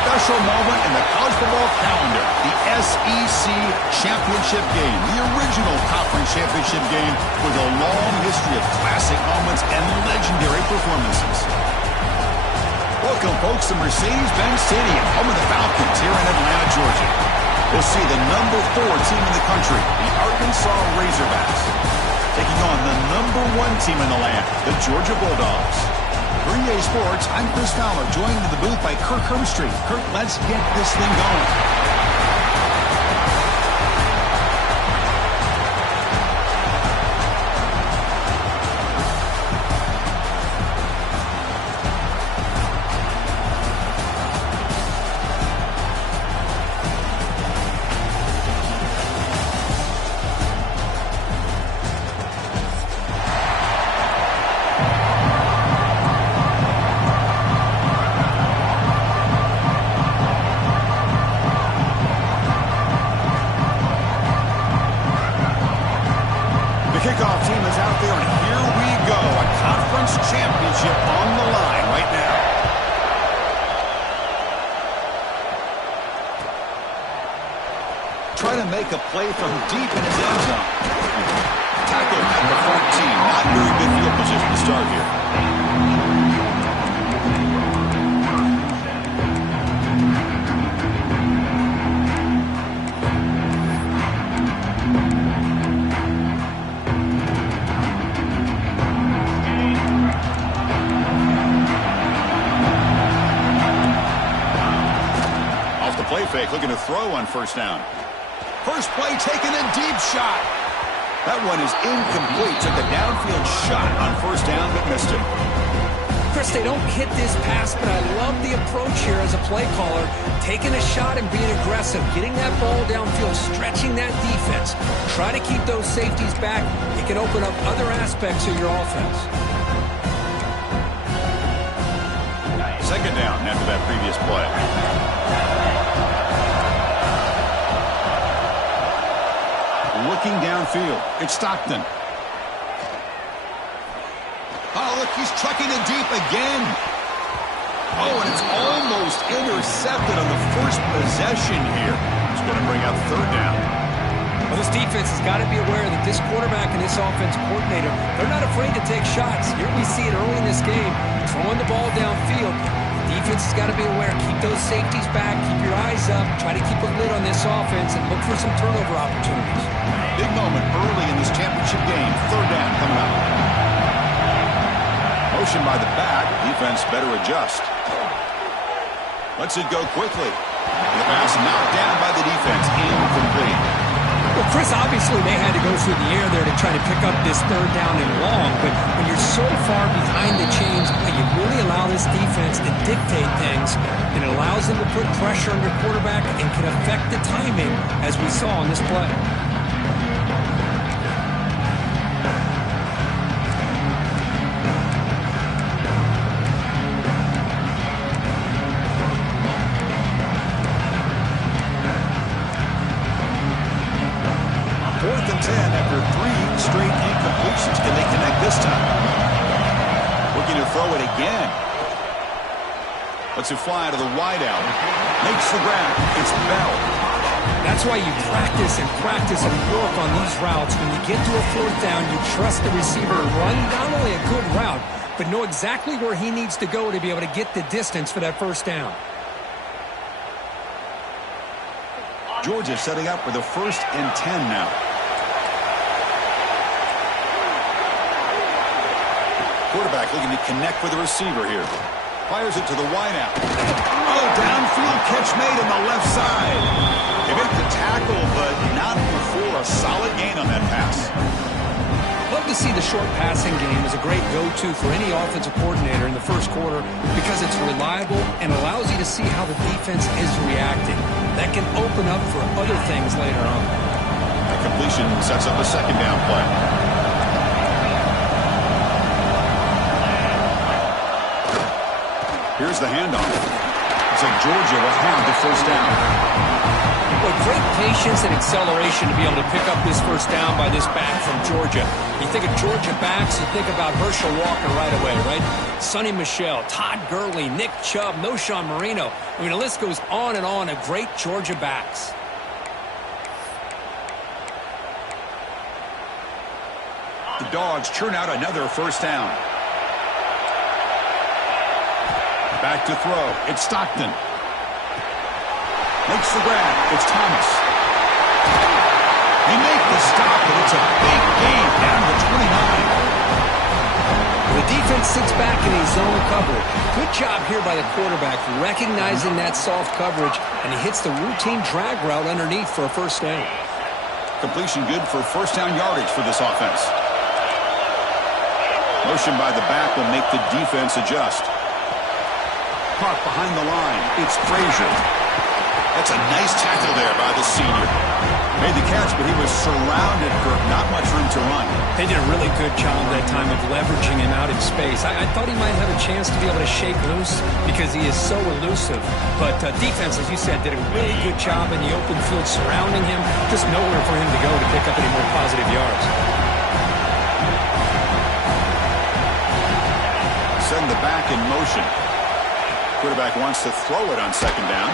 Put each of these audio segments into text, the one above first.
special moment in the college football calendar, the SEC Championship game, the original conference championship game with a long history of classic moments and legendary performances. Welcome, folks, to Mercedes-Benz Stadium, home of the Falcons here in Atlanta, Georgia. We'll see the number 4 team in the country, the Arkansas Razorbacks, taking on the number 1 team in the land, the Georgia Bulldogs. For EA Sports, I'm Chris Fowler, joined in the booth by Kirk Herbstreit. Kirk, let's get this thing going. Kickoff team is out there, and here we go. A conference championship on the line right now. Try to make a play from deep in his end zone. Tackle at the front team. Not very good field position to start here. Play fake, looking to throw on first down. First play taken, a deep shot. That one is incomplete. Took a downfield shot on first down, but missed it. Chris, they don't hit this pass, but I love the approach here as a play caller. Taking a shot and being aggressive, getting that ball downfield, stretching that defense. Try to keep those safeties back. It can open up other aspects of your offense. Second down after that previous play. Looking downfield, it's Stockton. Oh, look, he's trucking it deep again. Oh, and it's almost intercepted on the first possession here. It's going to bring up third down. Well, this defense has got to be aware that this quarterback and this offensive coordinator, they're not afraid to take shots. Here we see it early in this game, throwing the ball downfield. Defense has got to be aware. Keep those safeties back. Keep your eyes up. Try to keep a lid on this offense and look for some turnover opportunities. Big moment early in this championship game. Third down coming up. Motion by the back. Defense better adjust. Lets it go quickly. The pass knocked down by the defense. Incomplete. Well, Chris, obviously they had to go through the air there to try to pick up this third down and long, but when you're so far behind the chains, you really allow this defense to dictate things, and it allows them to put pressure on your quarterback and can affect the timing, as we saw on this play. Fourth and 10 after 3 straight incompletions. Can they connect this time? Looking to throw it again. Lets it fly to the wideout. Makes the grab. It's Bell. That's why you practice and work on these routes. When you get to a fourth down, you trust the receiver to run not only a good route, but know exactly where he needs to go to be able to get the distance for that first down. Georgia setting up for the 1st and 10 now. Quarterback looking to connect with the receiver here. Fires it to the wideout. Oh, downfield catch made on the left side. They make the tackle, but not before a solid gain on that pass. Love to see the short passing game as a great go-to for any offensive coordinator in the first quarter because it's reliable and allows you to see how the defense is reacting. That can open up for other things later on. That completion sets up a second down play. Here's the handoff. Looks like Georgia will have the first down. Well, great patience and acceleration to be able to pick up this first down by this back from Georgia. You think of Georgia backs, you think about Herschel Walker right away, right? Sonny Michel, Todd Gurley, Nick Chubb, Noshawn Marino. I mean, the list goes on and on of great Georgia backs. The Dogs churn out another first down. Back to throw. It's Stockton. Makes the grab. It's Thomas. They make the stop, and it's a big gain down to 29. The defense sits back in a zone coverage. Good job here by the quarterback recognizing that soft coverage, and he hits the routine drag route underneath for a first down. Completion good for first down yardage for this offense. Motion by the back will make the defense adjust. Caught behind the line. It's Frazier. That's a nice tackle there by the senior. Made the catch, but he was surrounded for not much room to run. They did a really good job that time of leveraging him out in space. I thought he might have a chance to be able to shake loose because he is so elusive. But defense, as you said, did a really good job in the open field surrounding him. Just nowhere for him to go to pick up any more positive yards. Send the back in motion. Quarterback wants to throw it on second down.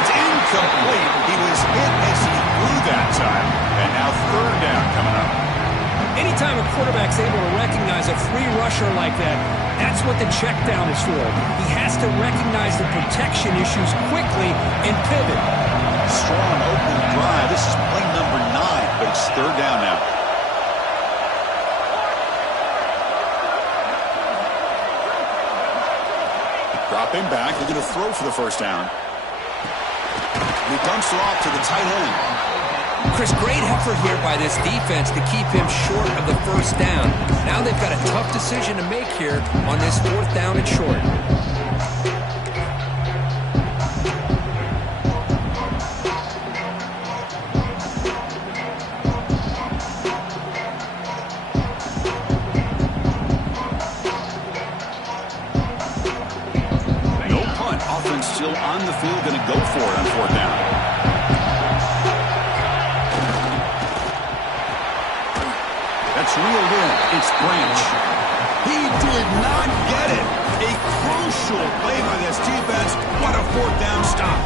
It's incomplete. He was hit as he threw that time. And now third down coming up. Anytime a quarterback's able to recognize a free rusher like that, that's what the check down is for. He has to recognize the protection issues quickly and pivot. Strong opening drive. This is play number 9, but it's third down now. Dropping back, they're going to throw for the first down. And he dumps it off to the tight end. Chris, great effort here by this defense to keep him short of the first down. Now they've got a tough decision to make here on this fourth down and short. Still on the field, going to go for it on fourth down. That's reeled in. It's Branch. He did not get it. A crucial play by this defense. What a fourth down stop.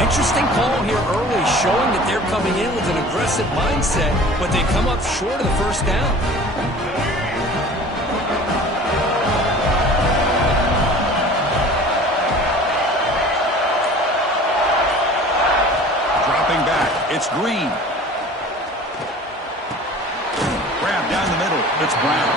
Interesting call here early, showing that they're coming in with an aggressive mindset, but they come up short of the first down. It's Green. Grab down the middle. It's Brown.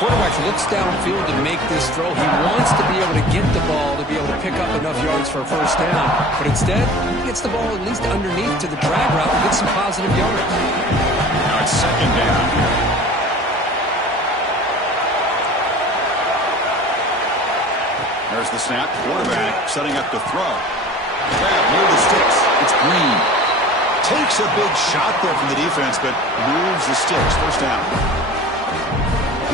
Quarterback looks downfield to make this throw. He wants to be able to get the ball to be able to pick up enough yards for a first down. But instead, he gets the ball at least underneath to the drag route and gets some positive yards. Now it's second down. There's the snap. Quarterback setting up to throw. Grab near the sticks. It's Green. Takes a big shot there from the defense, but moves the sticks. First down.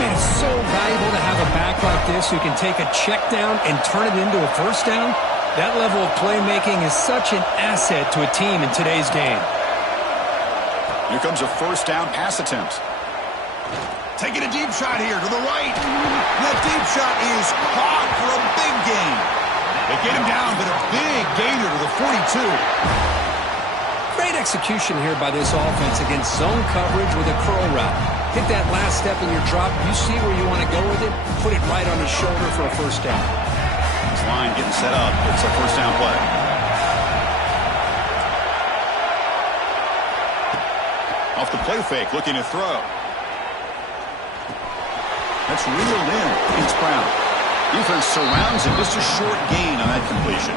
Man, it's so valuable to have a back like this who can take a check down and turn it into a first down. That level of playmaking is such an asset to a team in today's game. Here comes a first down pass attempt. Taking a deep shot here to the right. That deep shot is caught for a big gain. They get him down, but a big gainer to the 42. Great execution here by this offense against zone coverage with a curl route. Hit that last step in your drop. You see where you want to go with it. Put it right on his shoulder for a first down. This line getting set up. It's a first down play. Off the play fake, looking to throw. That's reeled in. It's Brown. Defense surrounds him. Just a short gain on that completion.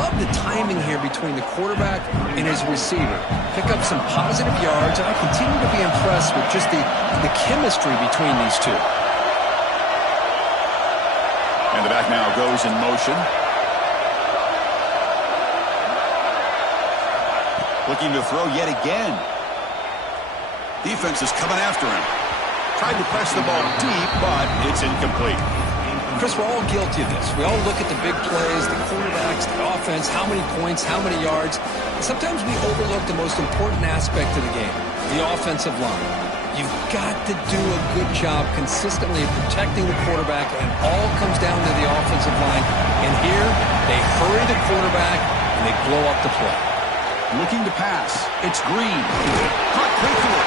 Love the timing here between the quarterback and his receiver. Pick up some positive yards, and I continue to be impressed with just the chemistry between these two. And the back now goes in motion. Looking to throw yet again. Defense is coming after him. Tried to press the ball deep, but it's incomplete. Chris, we're all guilty of this. We all look at the big plays, the quarterbacks, the offense, how many points, how many yards. And sometimes we overlook the most important aspect of the game, the offensive line. You've got to do a good job consistently of protecting the quarterback, and it all comes down to the offensive line. And here, they hurry the quarterback, and they blow up the play. Looking to pass. It's Green. Caught quickly.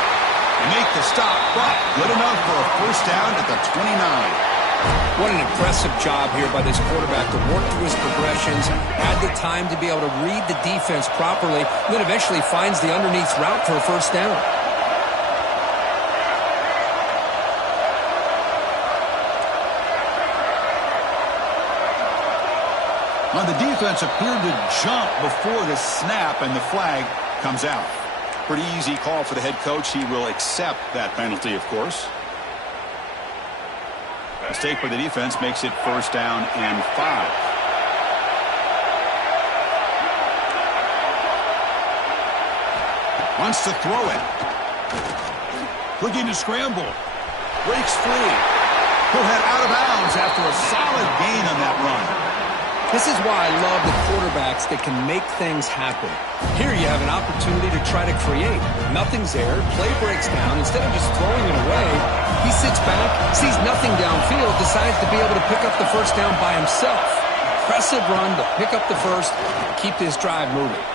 They make the stop, but good enough for a first down at the 29. What an impressive job here by this quarterback to work through his progressions, had the time to be able to read the defense properly, and then eventually finds the underneath route for a first down. Now the defense appeared to jump before the snap, and the flag comes out. Pretty easy call for the head coach. He will accept that penalty, of course. Mistake for the defense makes it first down and 5. Wants to throw it. Looking to scramble. Breaks free. He'll head out of bounds after a solid gain on that run. This is why I love the quarterbacks that can make things happen. Here you have an opportunity to try to create. Nothing's there. Play breaks down. Instead of just throwing it away, he sits back, sees nothing downfield, decides to be able to pick up the first down by himself. Impressive run to pick up the first and keep this drive moving.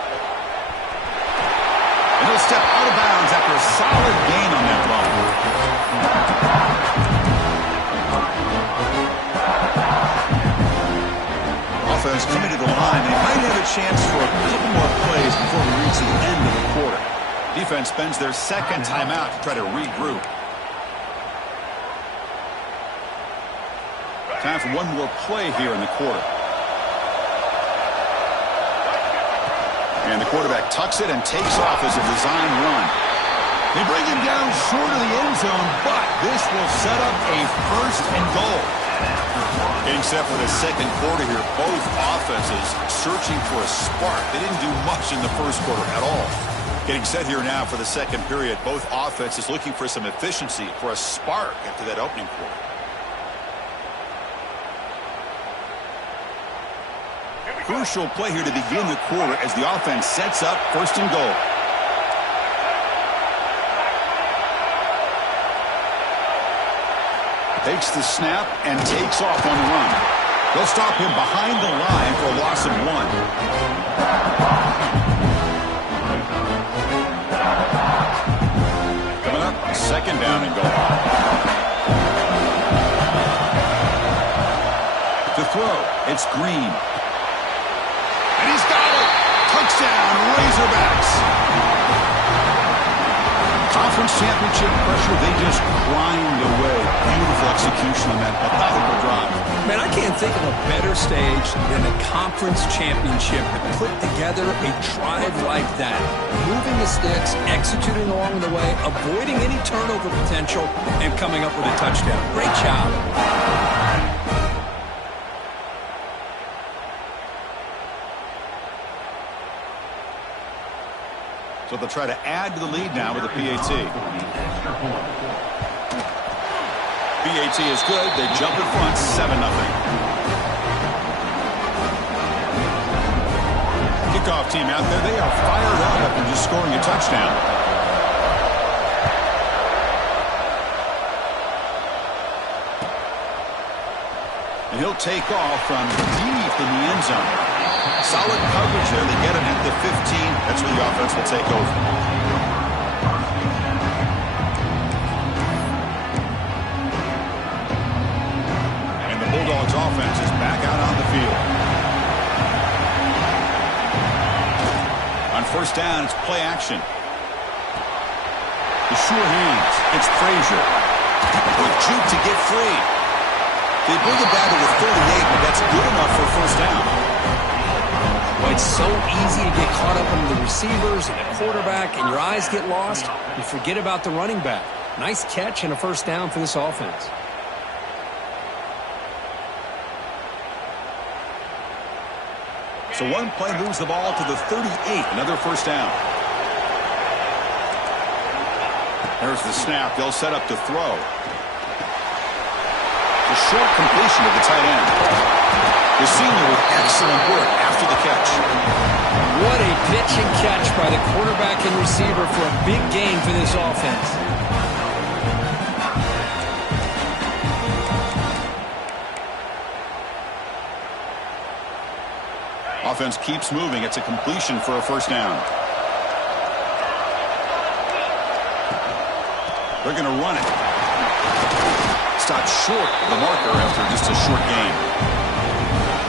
And he'll step out of bounds after a solid gain on that run. Offense coming to the line, and he might have a chance for a couple more plays before we reach the end of the quarter. Defense spends their second timeout to try to regroup. Time for one more play here in the quarter. And the quarterback tucks it and takes off as a design run. They bring him down short of the end zone, but this will set up a first and goal. Getting set for the second quarter here, both offenses searching for a spark. They didn't do much in the first quarter at all. Getting set here now for the second period, both offenses looking for some efficiency, for a spark after that opening quarter. Crucial play here to begin the quarter as the offense sets up first and goal. Takes the snap and takes off on the run. They'll stop him behind the line for a loss of 1. Coming up, second down and goal. To throw, it's Green. And he's got it! Touchdown, Razorbacks! Conference championship pressure, they just grind away. Beautiful execution on that methodical drive. Man, I can't think of a better stage than a conference championship to put together a drive like that. Moving the sticks, executing along the way, avoiding any turnover potential, and coming up with a touchdown. Great job. So they'll try to add to the lead now with a PAT. PAT is good. They jump in front, 7-0. Kickoff team out there, they are fired up after just scoring a touchdown. And he'll take off from deep in the end zone. Solid coverage there. They get him at the 15. That's where the offense will take over. And the Bulldogs offense is back out on the field. On first down, it's play action. The sure hands. It's Frazier. Quick juke to get free. They bring it down to the 38, but that's good enough for first down. Well, it's so easy to get caught up in the receivers and the quarterback, and your eyes get lost. You forget about the running back. Nice catch and a first down for this offense. So one play moves the ball to the 38, another first down. There's the snap. They'll set up to throw. A short completion to the tight end. The senior with excellent work after the catch. What a pitch and catch by the quarterback and receiver for a big gain for this offense. Offense keeps moving. It's a completion for a first down. They're going to run it. Stopped short of the marker after just a short gain.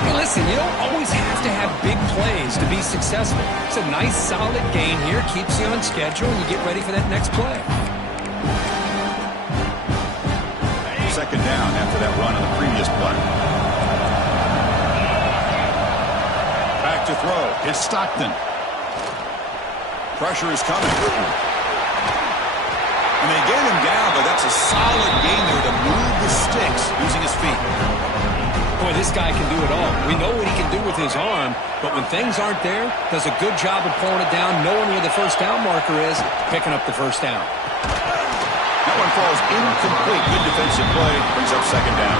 Hey, listen, you don't always have to have big plays to be successful. It's a nice, solid gain here. Keeps you on schedule, and you get ready for that next play. Second down after that run on the previous play. Back to throw. It's Stockton. Pressure is coming. And they get him down, but that's a solid gain there to move the sticks using his feet. Boy, this guy can do it all. We know what he can do with his arm, but when things aren't there, does a good job of pulling it down, knowing where the first down marker is, picking up the first down. That one falls incomplete. Good defensive play. Brings up second down.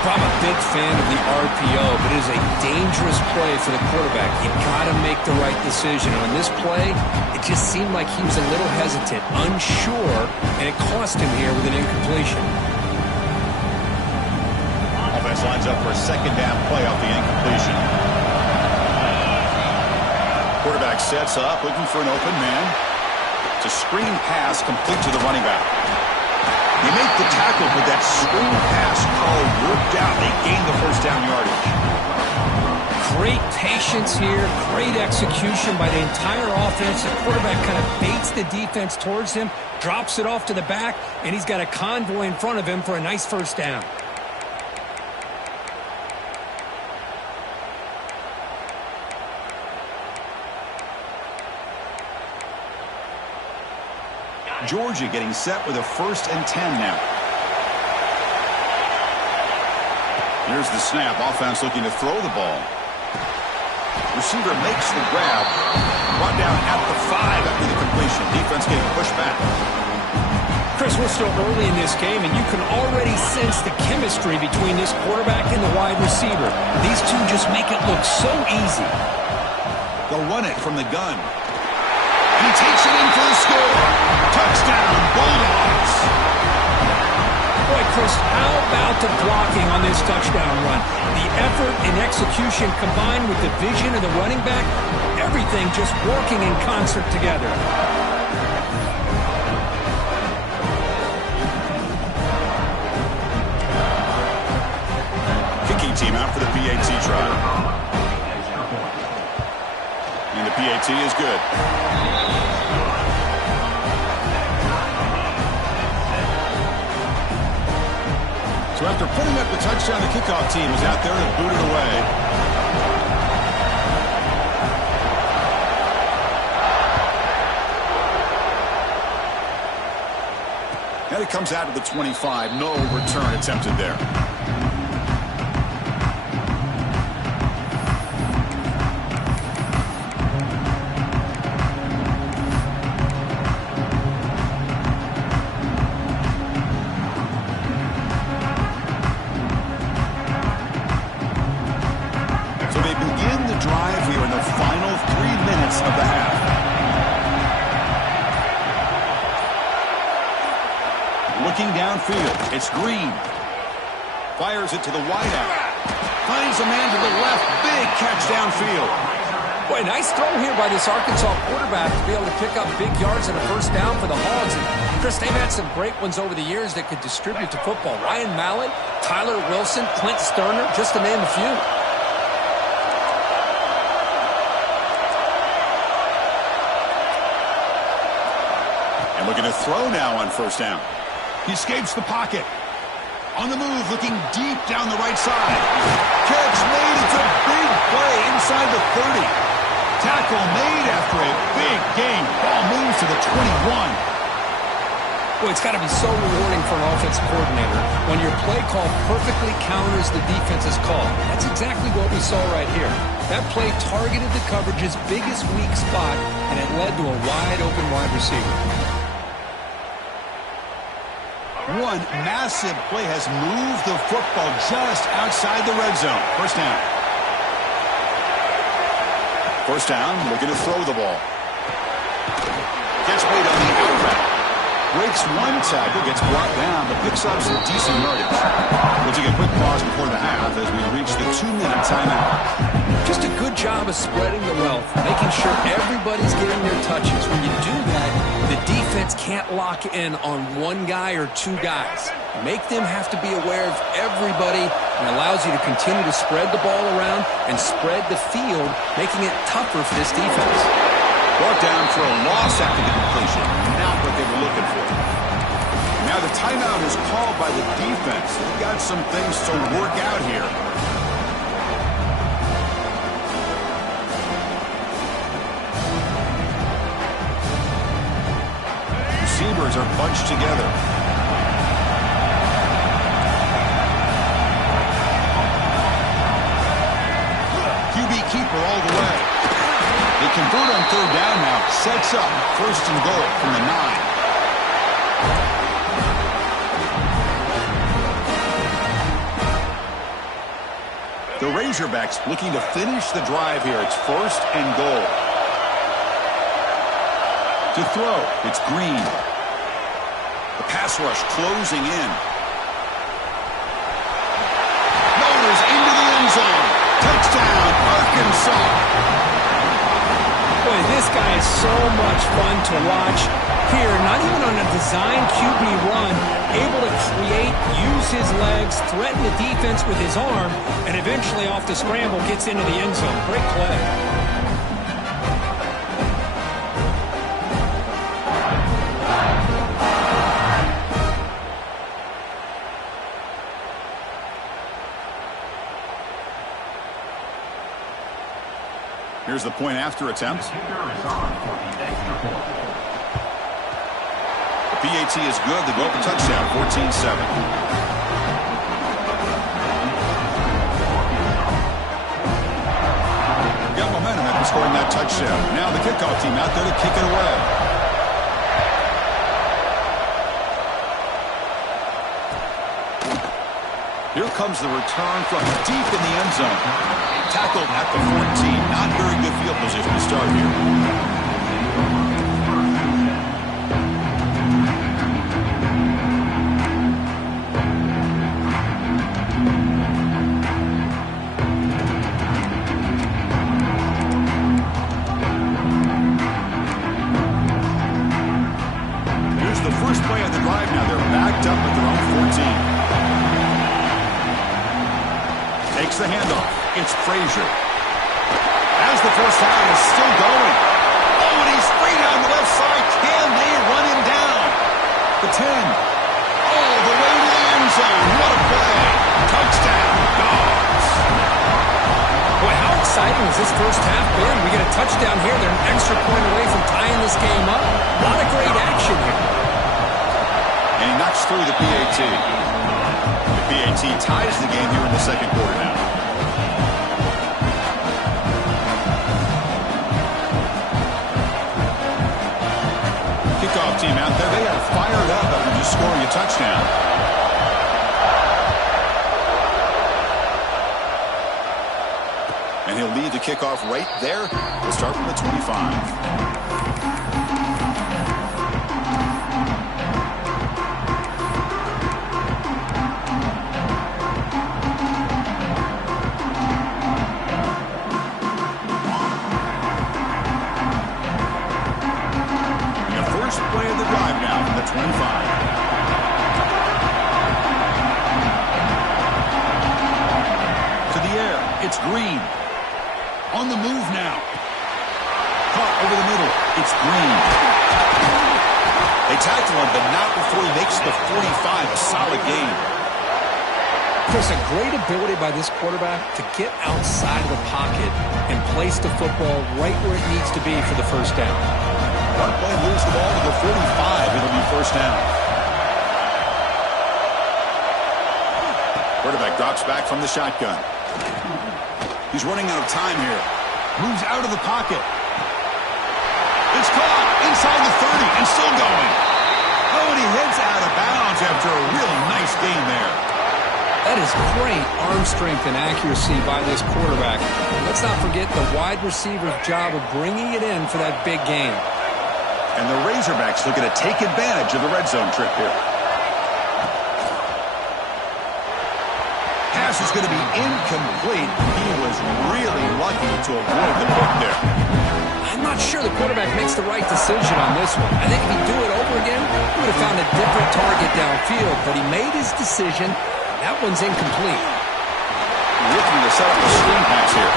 I'm a big fan of the RPO, but it is a dangerous play for the quarterback. You've got to make the right decision. On this play, it just seemed like he was a little hesitant, unsure, and it cost him here with an incompletion. Offense lines up for a second down play off the incompletion. Quarterback sets up, looking for an open man. It's a screen pass complete to the running back. They make the tackle, but that screen pass call worked out. They gained the first down yardage. Great patience here, great execution by the entire offense. The quarterback kind of baits the defense towards him, drops it off to the back, and he's got a convoy in front of him for a nice first down. Georgia getting set with a 1st and 10 now. Here's the snap. Offense looking to throw the ball. Receiver makes the grab. Brought down at the 5 after the completion. Defense getting pushed back. Chris, we're still early in this game, and you can already sense the chemistry between this quarterback and the wide receiver. These two just make it look so easy. They'll run it from the gun. And he takes it in for the score. Touchdown, Bulldogs. Boy, Chris, how about the blocking on this touchdown run? The effort and execution combined with the vision of the running back, everything just working in concert together. Kicking team out for the PAT try. And the PAT is good. So after putting up the touchdown, the kickoff team is out there to boot it away. And it comes out of the 25. No return attempted there. Downfield, it's Green. Fires it to the wideout. Finds a man to the left. Big catch downfield. Boy, nice throw here by this Arkansas quarterback to be able to pick up big yards and a first down for the Hogs. And Chris, they've had some great ones over the years that could distribute the football. Ryan Mallett, Tyler Wilson, Clint Sterner, just to name a few. And looking to throw now on first down. He escapes the pocket. On the move, looking deep down the right side. Catch made. It's a big play inside the 30. Tackle made after a big gain. Ball moves to the 21. Well, it's got to be so rewarding for an offensive coordinator when your play call perfectly counters the defense's call. That's exactly what we saw right here. That play targeted the coverage's biggest weak spot, and it led to a wide-open wide receiver. One massive play has moved the football just outside the red zone. First down. First down, looking to throw the ball. Gets weight on the out route. Breaks one tackle, gets brought down, but picks up some decent yardage. We'll take a quick pause before the half as we reach the 2-minute timeout. Just a good job of spreading the wealth, making sure everybody's getting their touches. When you do that, the defense can't lock in on one guy or two guys. Make them have to be aware of everybody, and allows you to continue to spread the ball around and spread the field, making it tougher for this defense. Brought down for a loss after the completion. Not what they were looking for. Now the timeout is called by the defense. They've got some things to work out here. Receivers are bunched together. QB keeper all the way. They convert on third down now. Sets up first and goal from the 9. The Razorbacks looking to finish the drive here. It's first and goal. To throw, it's Green. The pass rush closing in. Motors into the end zone. Touchdown, Arkansas. Boy, this guy is so much fun to watch. Here, not even on a design QB run, able to create, use his legs, threaten the defense with his arm, and eventually off the scramble gets into the end zone. Great play. Here's the point after attempt. The PAT is good. They go up a touchdown, 14-7. Got momentum after scoring that touchdown. Now the kickoff team out there to kick it away. Here comes the return from deep in the end zone. Tackled at the 14. Not very good field position to start here. Here's the first play of the drive now. They're backed up at their own 14. Takes the handoff. It's Frazier. As the first down is still going. Oh, and he's free down the left side. Can they run him down? The 10. All the way to the end zone. What a play. Touchdown, Dogs. Boy, how exciting has this first half been? We get a touchdown here. They're an extra point away from tying this game up. A lot of great action here. And he knocks through the PAT. The PAT ties the game here in the second quarter now. Kickoff team out there. They are fired up after just scoring a touchdown. And he'll lead the kickoff right there. We'll start from the 25. Play of the drive now from the 25. To the air, it's Green. On the move now. Caught over the middle, it's Green. They tackle him, but not before he makes the 45, a solid game. There's a great ability by this quarterback to get outside of the pocket and place the football right where it needs to be for the first down. One play moves the ball to the 45. It'll be first down. Quarterback drops back from the shotgun. He's running out of time here. Moves out of the pocket. It's caught inside the 30 and still going. Oh, and he heads out of bounds yards after a really nice gain there. That is great arm strength and accuracy by this quarterback. Let's not forget the wide receiver's job of bringing it in for that big gain. And the Razorbacks looking to take advantage of the red zone trip here. Pass is going to be incomplete. He was really lucky to avoid the pick there. I'm not sure the quarterback makes the right decision on this one. I think if he'd do it over again, he would have found a different target downfield. But he made his decision. That one's incomplete. Looking to set up a screen pass here.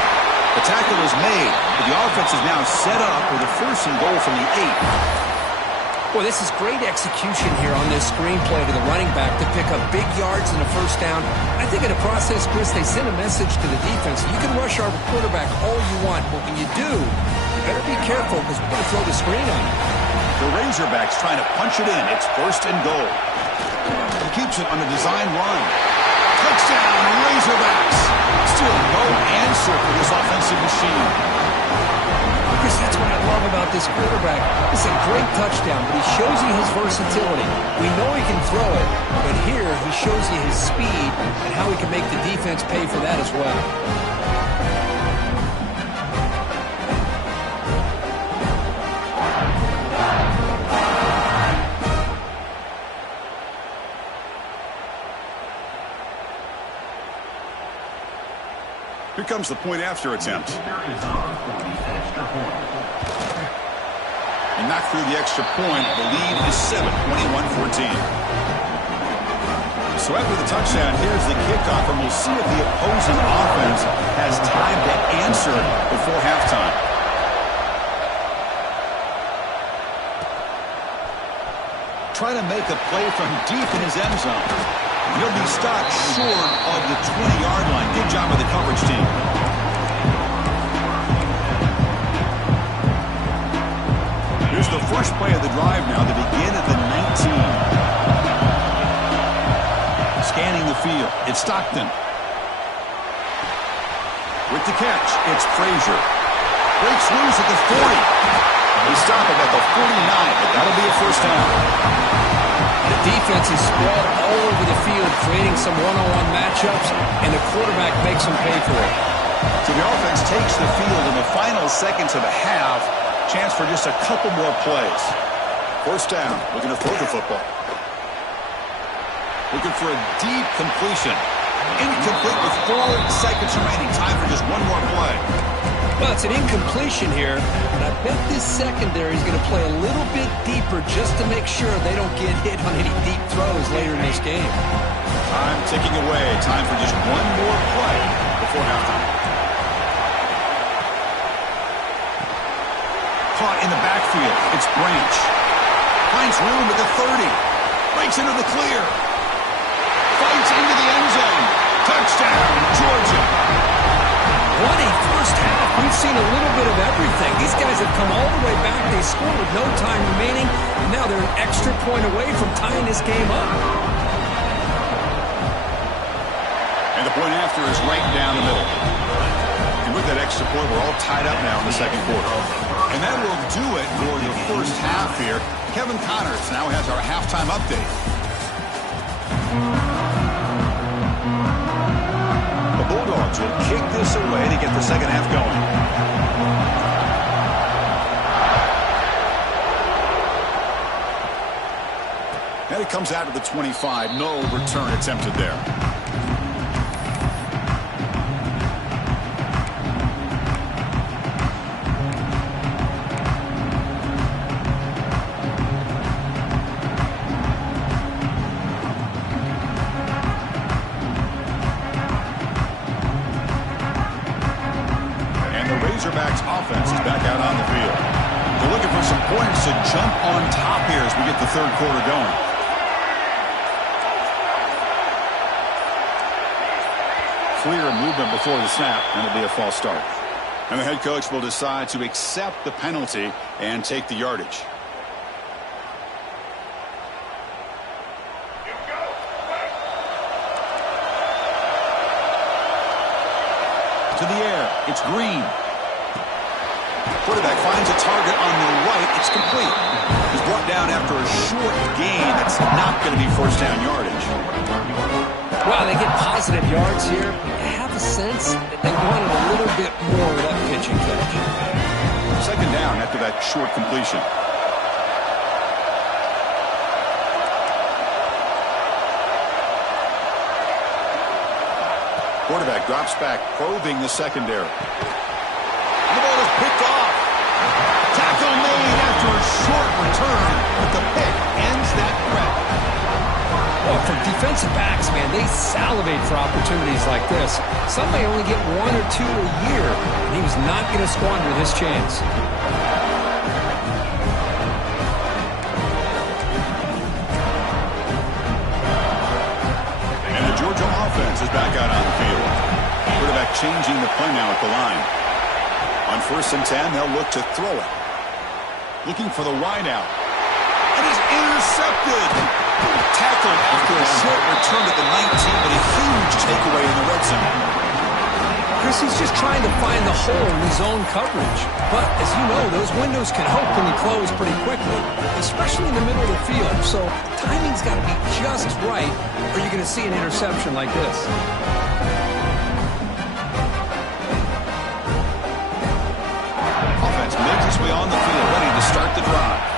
The tackle is made, but the offense is now set up with a 1st and goal from the 8. Boy, this is great execution here on this screen play to the running back to pick up big yards and a 1st down. I think in the process, Chris, they send a message to the defense. You can rush our quarterback all you want, but when you do, you better be careful because we're going to throw the screen on you. The Razorbacks trying to punch it in. It's 1st and goal. He keeps it on a design run. Touchdown, Razorbacks. Still no answer for this offensive machine. Chris, that's what I love about this quarterback. It's a great touchdown, but he shows you his versatility. We know he can throw it, but here he shows you his speed and how he can make the defense pay for that as well. Here comes the point after attempt. He knocked through the extra point. The lead is 7, 21-14. So after the touchdown, here's the kickoff, and we'll see if the opposing offense has time to answer before halftime. Try to make a play from deep in his end zone. He'll be stopped short of the 20-yard line. Good job by the coverage team. Here's the first play of the drive now. They begin at the 19. Scanning the field. It's Stockton. With the catch, it's Frazier. Breaks loose at the 40. They stop him at the 49, but that'll be a 1st down. The defense is spread all over the field, creating some one-on-one matchups, and the quarterback makes them pay for it. So the offense takes the field in the final seconds of the half. Chance for just a couple more plays. 1st down, looking to throw the football. Looking for a deep completion. Incomplete with 4 seconds remaining. Time for just one more play. Well, it's an incompletion here, but I bet this secondary is going to play a little bit deeper just to make sure they don't get hit on any deep throws later in this game. Time ticking away. Time for just one more play before halftime. Caught in the backfield. It's Branch. Finds room at the 30. Breaks into the clear. Fights into the end zone. Touchdown, Georgia. What a 1st half. We've seen a little bit of everything. These guys have come all the way back. They scored with no time remaining. And now they're an extra point away from tying this game up. And the point after is right down the middle. And with that extra point, we're all tied up now in the 2nd quarter. And that will do it for the 1st half here. Kevin Connors now has our halftime update. The Bulldogs will kick this away to get the 2nd half going. And it comes out of the 25. No return attempted there. Razorbacks offense is back out on the field. They're looking for some points to jump on top here as we get the 3rd quarter going. Clear movement before the snap, and it'll be a false start. And the head coach will decide to accept the penalty and take the yardage. To the air, it's Green. Quarterback finds a target on the right. It's complete. He's brought down after a short gain. That's not going to be first down yardage. Well, they get positive yards here. I have a sense that they wanted a little bit more of that pitch and catch. Second down after that short completion. Quarterback drops back, probing the secondary. The ball is picked off. Tackle made after a short return, but the pick ends that threat. Well, for defensive backs, man, they salivate for opportunities like this. Some may only get 1 or 2 a year, and he was not going to squander this chance. And the Georgia offense is back out on the field. Quarterback changing the play now at the line. On 1st and 10, they'll look to throw it. Looking for the wide out. It is intercepted. Tackled after a short return at the 19, but a huge takeaway in the red zone. Chris, he's just trying to find the hole in his own coverage. But, as you know, those windows can hopefully close pretty quickly, especially in the middle of the field. So timing's got to be just right, or you're going to see an interception like this. Offense makes its way on the field, ready to start the drive.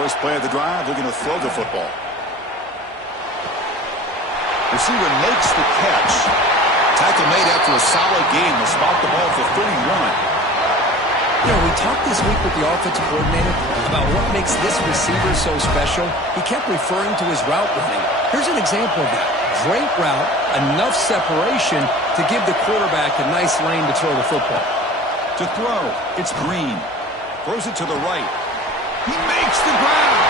First play of the drive, looking to throw the football. Receiver makes the catch. Tackle made after a solid gain. Will spot the ball for 31. You know, we talked this week with the offensive coordinator about what makes this receiver so special. He kept referring to his route running. Here's an example of that. Great route, enough separation to give the quarterback a nice lane to throw the football. To throw, it's Green. Throws it to the right. He makes the ground.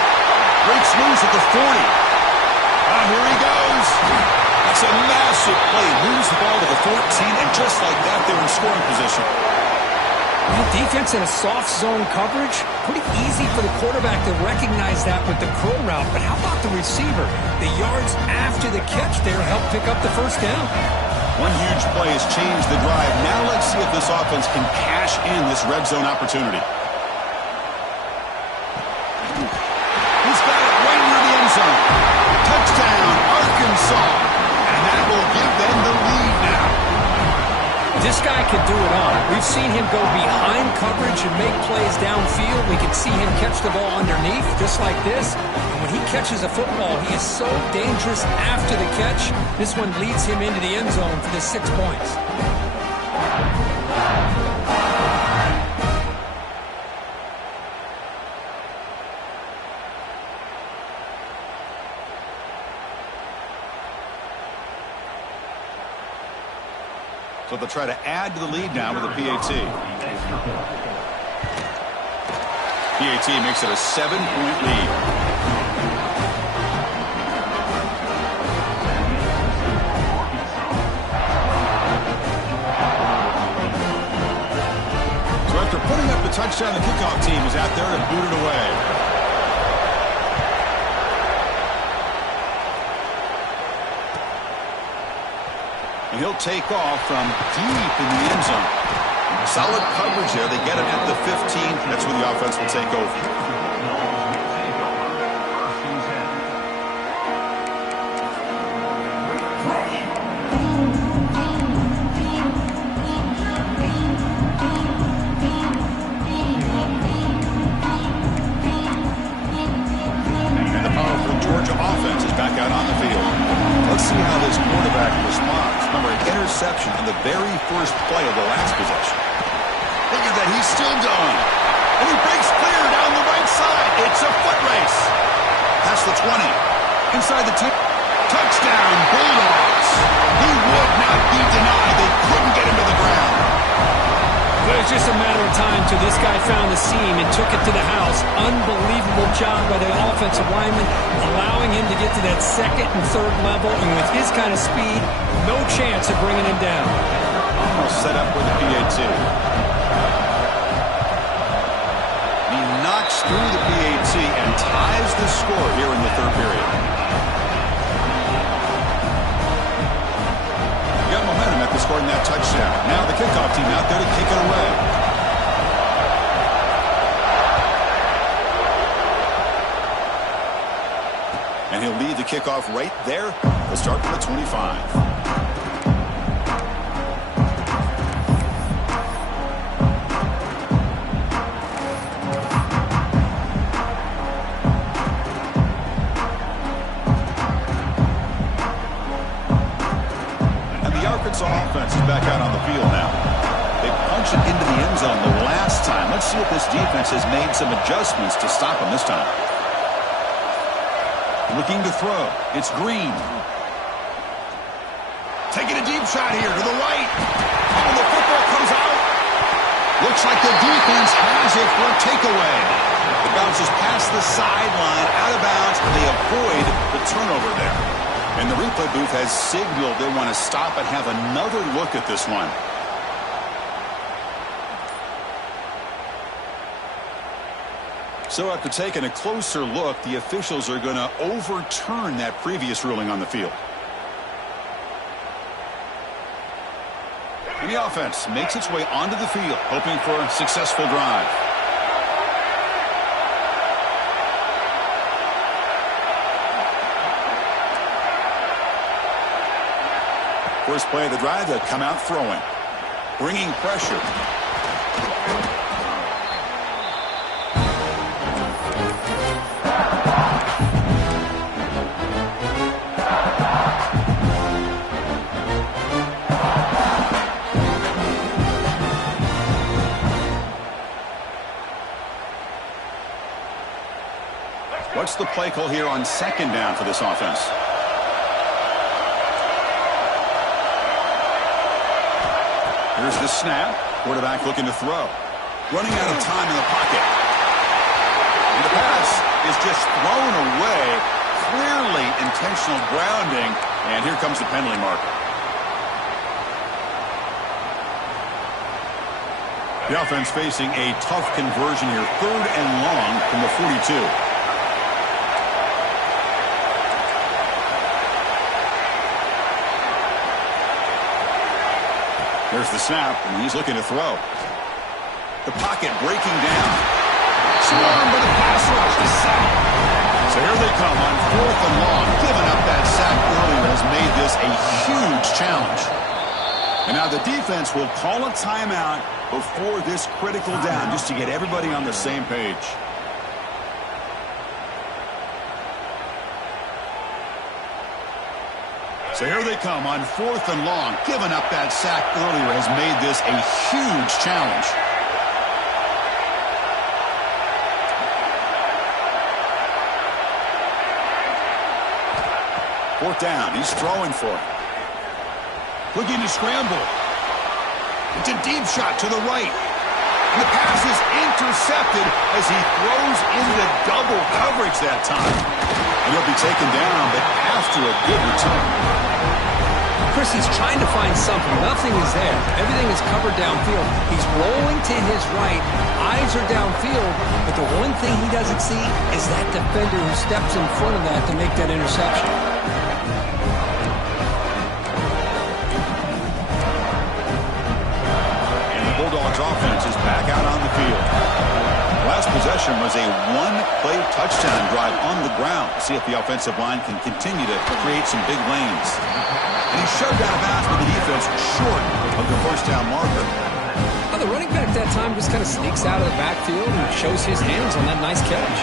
Breaks loose at the 40. Here he goes. That's a massive play. Moves the ball to the 14, and just like that, they're in scoring position. Well, defense in a soft zone coverage, pretty easy for the quarterback to recognize that with the curl route. But how about the receiver? The yards after the catch there help pick up the first down. One huge play has changed the drive. Now let's see if this offense can cash in this red zone opportunity. He's got it right near the end zone. Touchdown, Arkansas. And that will give them the lead now. This guy can do it all. We've seen him go behind coverage and make plays downfield. We can see him catch the ball underneath, just like this. And when he catches a football, he is so dangerous after the catch. This one leads him into the end zone for the 6 points. So they'll try to add to the lead now with a PAT. PAT makes it a 7-point lead. So after putting up the touchdown, the kickoff team is out there to boot it away. And he'll take off from deep in the end zone. Solid coverage there. They get it at the 15. That's where the offense will take over. And the powerful Georgia offense is back out on the field. Let's see how this quarterback responds. Remember, an interception on the very first play of the last possession. Look at that, he's still going. And he breaks clear down the right side. It's a foot race. Past the 20. Inside the 10. Touchdown, Bulldogs. He would not be denied. They couldn't get him to the ground. But it was just a matter of time till this guy found the seam and took it to the house. Unbelievable job by the offensive lineman, allowing him to get to that second and third level. And with his kind of speed, no chance of bringing him down. Almost set up with the PAT. He knocks through the PAT and ties the score here in the third period. You got momentum at this scoring that touchdown. Now the kickoff team out there to kick it away. And he'll lead the kickoff right there. They'll start from the 25. Offense is back out on the field now. They punched it into the end zone the last time. Let's see if this defense has made some adjustments to stop them this time. Looking to throw. It's Green. Taking a deep shot here to the right. Oh, the football comes out. Looks like the defense has it for a takeaway. It bounces past the sideline, out of bounds, and they avoid the turnover there. And the replay booth has signaled they want to stop and have another look at this one. So after taking a closer look, the officials are going to overturn that previous ruling on the field. And the offense makes its way onto the field, hoping for a successful drive. First play of the drive, they'll come out throwing. Bringing pressure. What's the play call here on second down for this offense? Here's the snap. Quarterback looking to throw. Running out of time in the pocket. And the pass is just thrown away. Clearly intentional grounding. And here comes the penalty marker. The offense facing a tough conversion here. 3rd and long from the 42. There's the snap, and he's looking to throw. The pocket breaking down. Swarmed by the pass rush to sack. So here they come on 4th and long. Giving up that sack earlier has made this a huge challenge. And now the defense will call a timeout before this critical down, just to get everybody on the same page. So here they come on 4th and long. Giving up that sack earlier has made this a huge challenge. Fourth down. He's throwing for it. Looking to scramble. It's a deep shot to the right. And the pass is intercepted as he throws into double coverage that time. And he'll be taken down, but after a good return. Chris, he's trying to find something. Nothing is there. Everything is covered downfield. He's rolling to his right. Eyes are downfield. But the one thing he doesn't see is that defender who steps in front of that to make that interception. And the Bulldogs offense is back out on the field. Last possession was a one-play touchdown drive on the ground. See if the offensive line can continue to create some big lanes. And he's shoved out of bounds with the defense short of the first down marker. Well, the running back that time just kind of sneaks out of the backfield and shows his hands on that nice catch.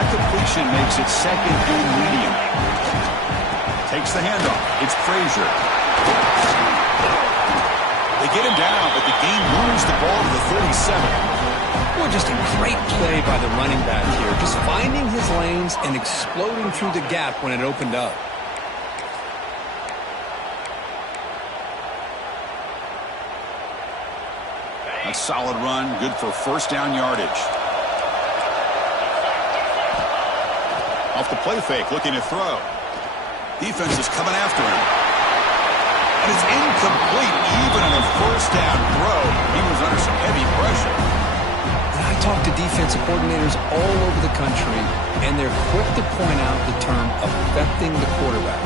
That completion makes it 2nd and medium. Takes the handoff. It's Frazier. They get him down, but the game moves the ball to the 37. Well, just a great play by the running back here. Just finding his lanes and exploding through the gap when it opened up. A solid run, good for first down yardage. Off the play fake, looking to throw. Defense is coming after him. And it's incomplete, even on a first down throw. He was under some heavy pressure. And I talk to defensive coordinators all over the country, and they're quick to point out the term affecting the quarterback.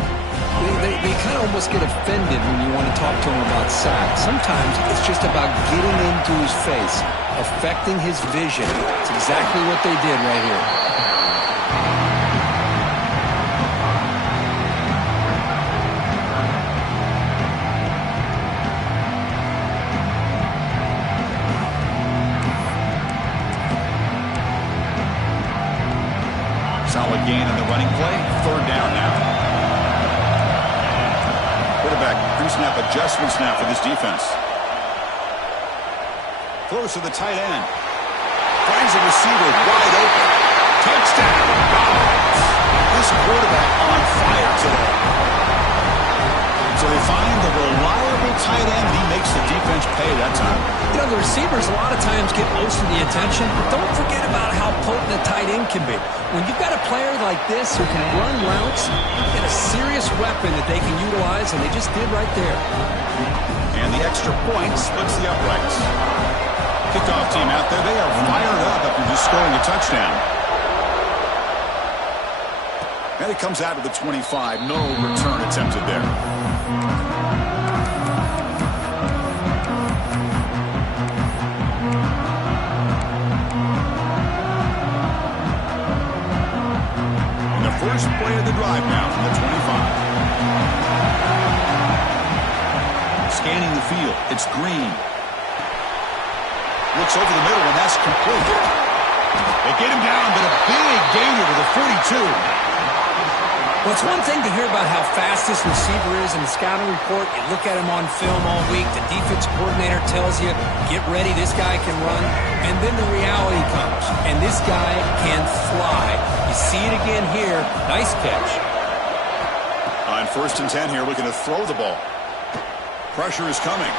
They kind of almost get offended when you want to talk to them about sacks. Sometimes it's just about getting into his face, affecting his vision. It's exactly what they did right here. Solid gain in the running play. Third down now. Quarterback pre-snap adjustments now for this defense. Throws to the tight end. Finds a receiver wide open. Touchdown. Dobbins. This quarterback on fire today. So they find the reliable tight end. He makes the defense pay that time. You know, the receivers a lot of times get most of the attention, but don't forget about how potent a tight end can be. When you've got a player like this who can run routes, you've got a serious weapon that they can utilize, and they just did right there. And the extra point splits the uprights. Kickoff team out there, they are fired up after just scoring a touchdown. And it comes out of the 25. No return attempted there. And the first play of the drive now from the 25. Scanning the field. It's Green. Looks over the middle, and that's complete. They get him down, but a big gainer to the 42. Well, it's one thing to hear about how fast this receiver is in the scouting report. You look at him on film all week. The defense coordinator tells you, get ready, this guy can run. And then the reality comes, and this guy can fly. You see it again here. Nice catch. On 1st and 10 here, looking to throw the ball. Pressure is coming.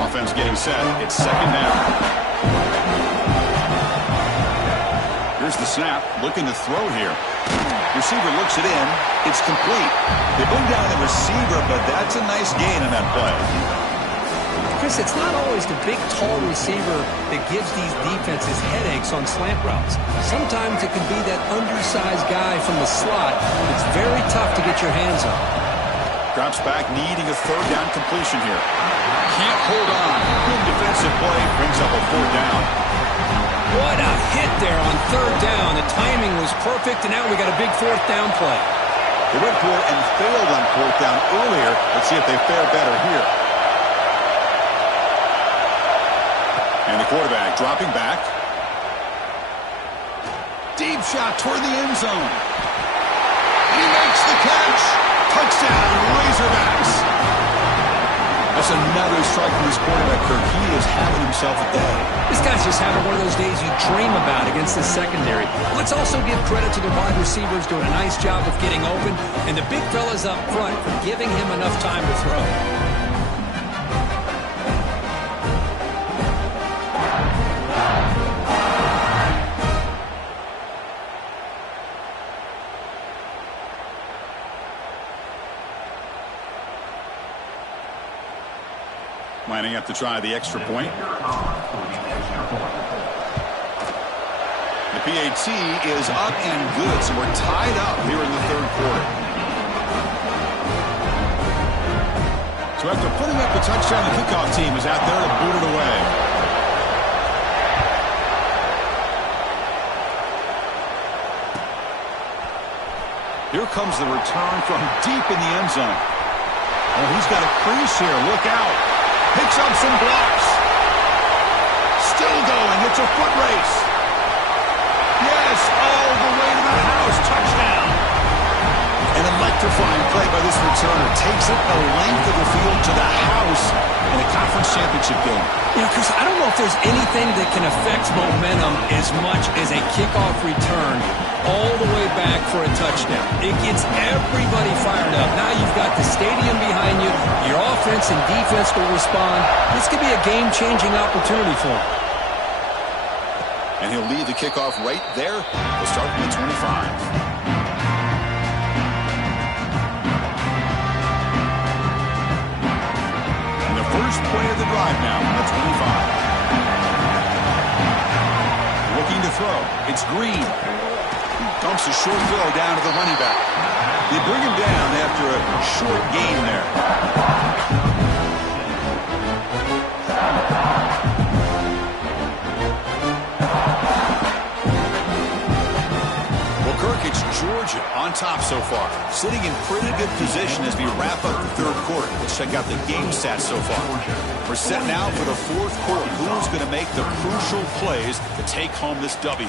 Offense getting set. It's 2nd down. Here's the snap. Looking to throw here. Receiver looks it in. It's complete. They bring down the receiver, but that's a nice gain on that play. Chris, it's not always the big, tall receiver that gives these defenses headaches on slant routes. Sometimes it can be that undersized guy from the slot that's very tough to get your hands on. Drops back, needing a 3rd down completion here. Can't hold on. Good defensive play. Brings up a 4th down. What a hit there on 3rd down. The timing was perfect, and now we got a big 4th down play. They went for it and failed on 4th down earlier. Let's see if they fare better here. And the quarterback dropping back. Deep shot toward the end zone. He makes the catch. Touchdown, Razorbacks. That's another strike from this quarterback, Kirk. He is having himself a day. This guy's just having one of those days you dream about against the secondary. Let's also give credit to the wide receivers doing a nice job of getting open, and the big fellas up front for giving him enough time to throw. Lining up to try the extra point. The PAT is up and good, so we're tied up here in the 3rd quarter. So after putting up the touchdown, the kickoff team is out there to boot it away. Here comes the return from deep in the end zone. Oh, he's got a crease here. Look out. Picks up some blocks. Still going. It's a foot race. Yes, all the way to the house. Touchdown. An electrifying play by this returner. Takes it the length of the field to the house in a conference championship game. You know, Chris, I don't know if there's anything that can affect momentum as much as a kickoff return all the way back for a touchdown. It gets everybody fired up. Now you've got the stadium behind you. Your offense and defense will respond. This could be a game-changing opportunity for him. And he'll lead the kickoff right there. We'll start from the 25. First play of the drive now from the 25. Looking to throw. It's Green. Dumps a short throw down to the running back. They bring him down after a short gain there. Well, Kirk, it's Georgia on top so far. Sitting in pretty good position as we wrap up the third quarter. Let's check out the game stats so far. We're set now for the fourth quarter. Who's going to make the crucial plays to take home this W?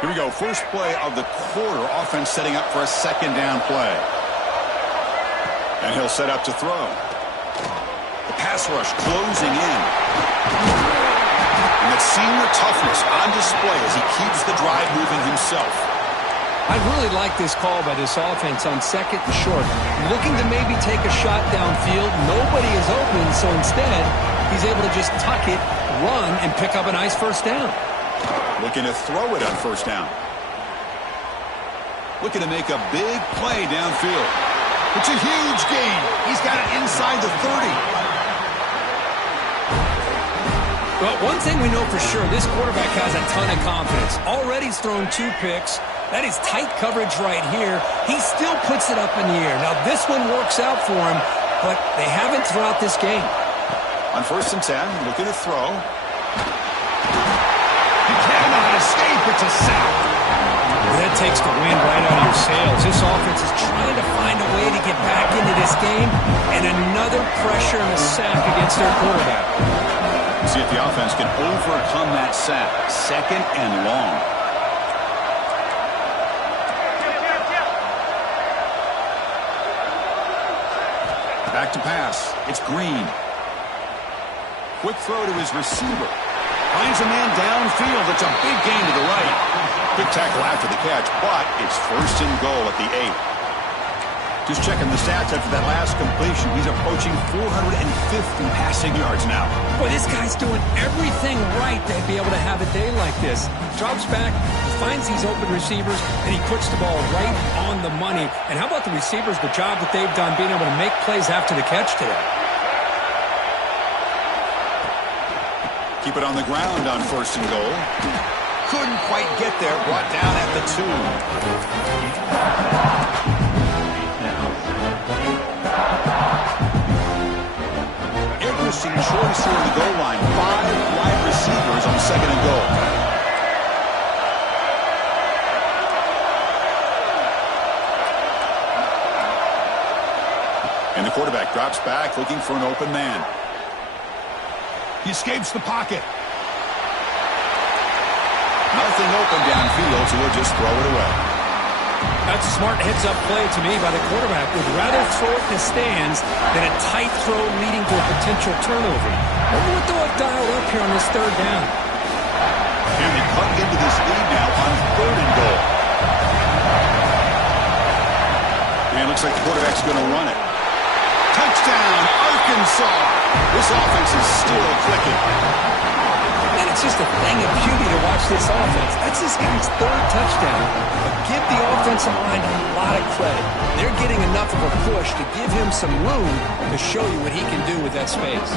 Here we go. First play of the quarter. Offense setting up for a second down play. And he'll set up to throw. The pass rush closing in. And that senior toughness on display as he keeps the drive moving himself. I really like this call by this offense on second and short. Looking to maybe take a shot downfield. Nobody is open, so instead, he's able to just tuck it, run, and pick up a nice first down. Looking to throw it on first down. Looking to make a big play downfield. It's a huge gain. He's got it inside the 30. Well, one thing we know for sure, this quarterback has a ton of confidence. Already he's thrown 2 picks. That is tight coverage right here. He still puts it up in the air. Now, this one works out for him, but they haven't throughout this game. On first and 10, looking to throw. He cannot escape. It's a sack. Well, that takes the wind right out of your sails. This offense is trying to find a way to get back into this game, and another pressure and a sack against their quarterback. See if the offense can overcome that sack. Second and long. Back to pass. It's Green. Quick throw to his receiver. Finds a man downfield. It's a big gain to the right. Big tackle after the catch, but it's first and goal at the 8. Just checking the stats after that last completion. He's approaching 450 passing yards now. Boy, this guy's doing everything right to be able to have a day like this. Drops back, finds these open receivers, and he puts the ball right on the money. And how about the receivers, the job that they've done being able to make plays after the catch today? Keep it on the ground on first and goal. Couldn't quite get there. Brought down at the 2. Interesting choice here in the goal line. 5 wide receivers on second and goal. And the quarterback drops back looking for an open man. He escapes the pocket. Nothing open downfield, so he'll just throw it away. That's a smart heads-up play to me by the quarterback. Would rather throw it in the stands than a tight throw leading to a potential turnover. Wonder what they'll have dialed up here on this third down. And they cut into this lead now on third and goal. And it looks like the quarterback's going to run it. Touchdown, Arkansas! This offense is still clicking. And it's just a thing of beauty to watch this offense. That's this guy's 3rd touchdown. But give the offensive line a lot of credit. They're getting enough of a push to give him some room to show you what he can do with that space.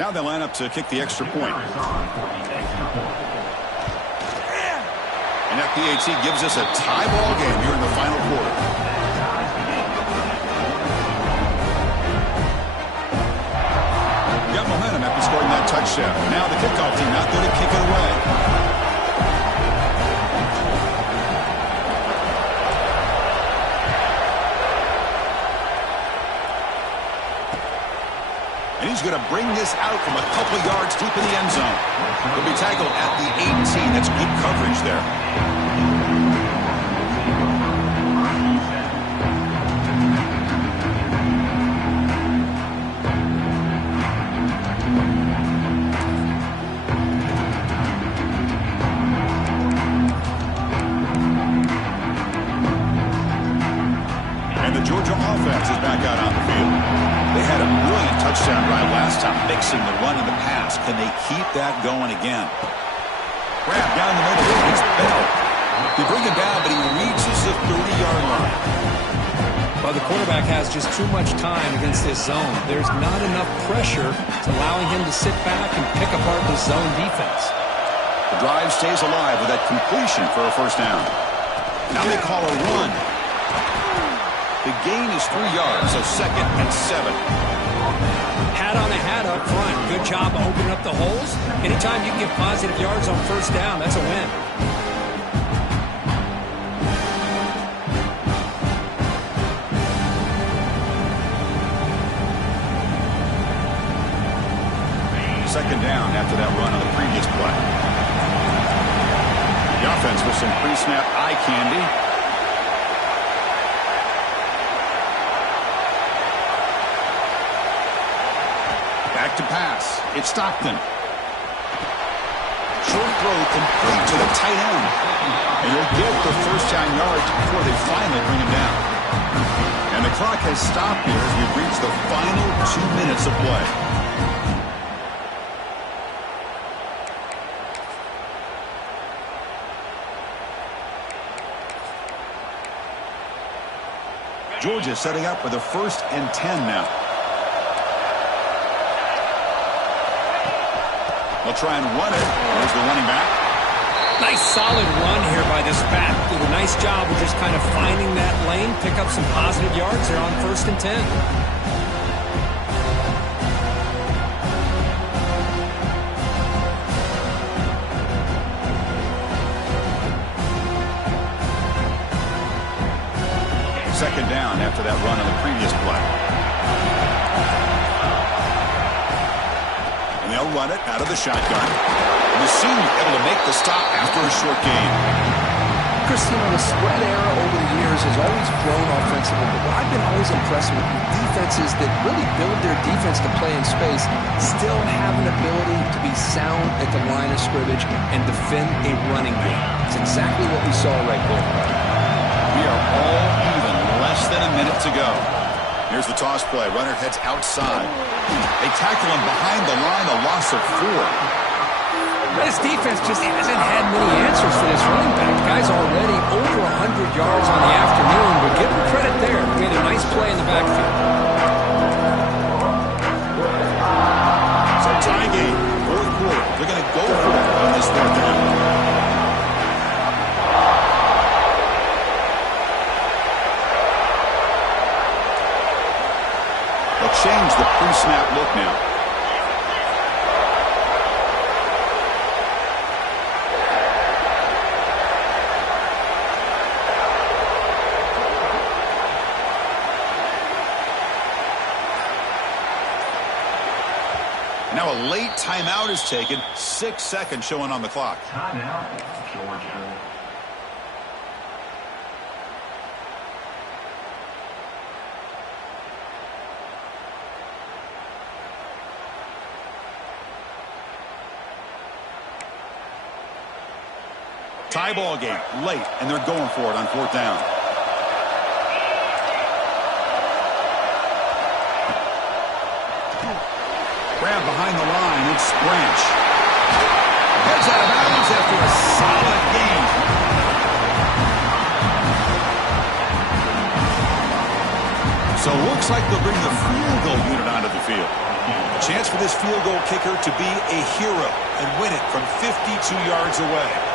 Now they line up to kick the extra point. And that PAT gives us a tie ball game here in the final quarter. Got momentum after scoring that touchdown. Now the kickoff team out there to kick it away. And he's going to bring this out from a couple yards deep in the end zone. He'll be tackled at the 18. That's good coverage there. And sound right last time, mixing the run and the pass. Can they keep that going again? Grab down the middle. He's Bell. They bring him down, but he reaches the 30-yard line. Well, the quarterback has just too much time against this zone. There's not enough pressure to allowing him to sit back and pick apart this zone defense. The drive stays alive with that completion for a first down. Now they call a run. The gain is 3 yards, so 2nd and 7. Hat on a hat up front. Good job of opening up the holes. Anytime you can get positive yards on first down, that's a win. Second down after that run on the previous play. The offense with some pre-snap eye candy. Back to pass. It's Stockton. Short throw complete to the tight end. And you'll get the first down yards before they finally bring him down. And the clock has stopped here as we've reached the final 2 minutes of play. Georgia setting up for the 1st and 10 now. They'll try and run it. There's the running back. Nice solid run here by this back. Did a nice job of just kind of finding that lane, pick up some positive yards there on 1st and 10. Second down after that run on the previous play. And they'll run it out of the shotgun. And the senior able to make the stop after a short gain. Christine, the spread era over the years has always grown offensively, but what I've been always impressed with defenses that really build their defense to play in space still have an ability to be sound at the line of scrimmage and defend a running game. It's exactly what we saw right there. We are all even. Less than a minute to go. Here's the toss play. Runner heads outside. They tackle him behind the line, a loss of 4. This defense just hasn't had many answers for this running back. The guy's already over 100 yards on the afternoon, but give him credit there. He made a nice play in the backfield. So tie game, 4th quarter. They're going to go for it on this 4th down. Change the pre-snap look now. Now a late timeout is taken. 6 seconds showing on the clock. Timeout, Georgia. Tie ball game, late, and they're going for it on 4th down. Grab behind the line, it's Branch. Heads out of bounds after a solid gain. So it looks like they'll bring the field goal unit onto the field. A chance for this field goal kicker to be a hero and win it from 52 yards away.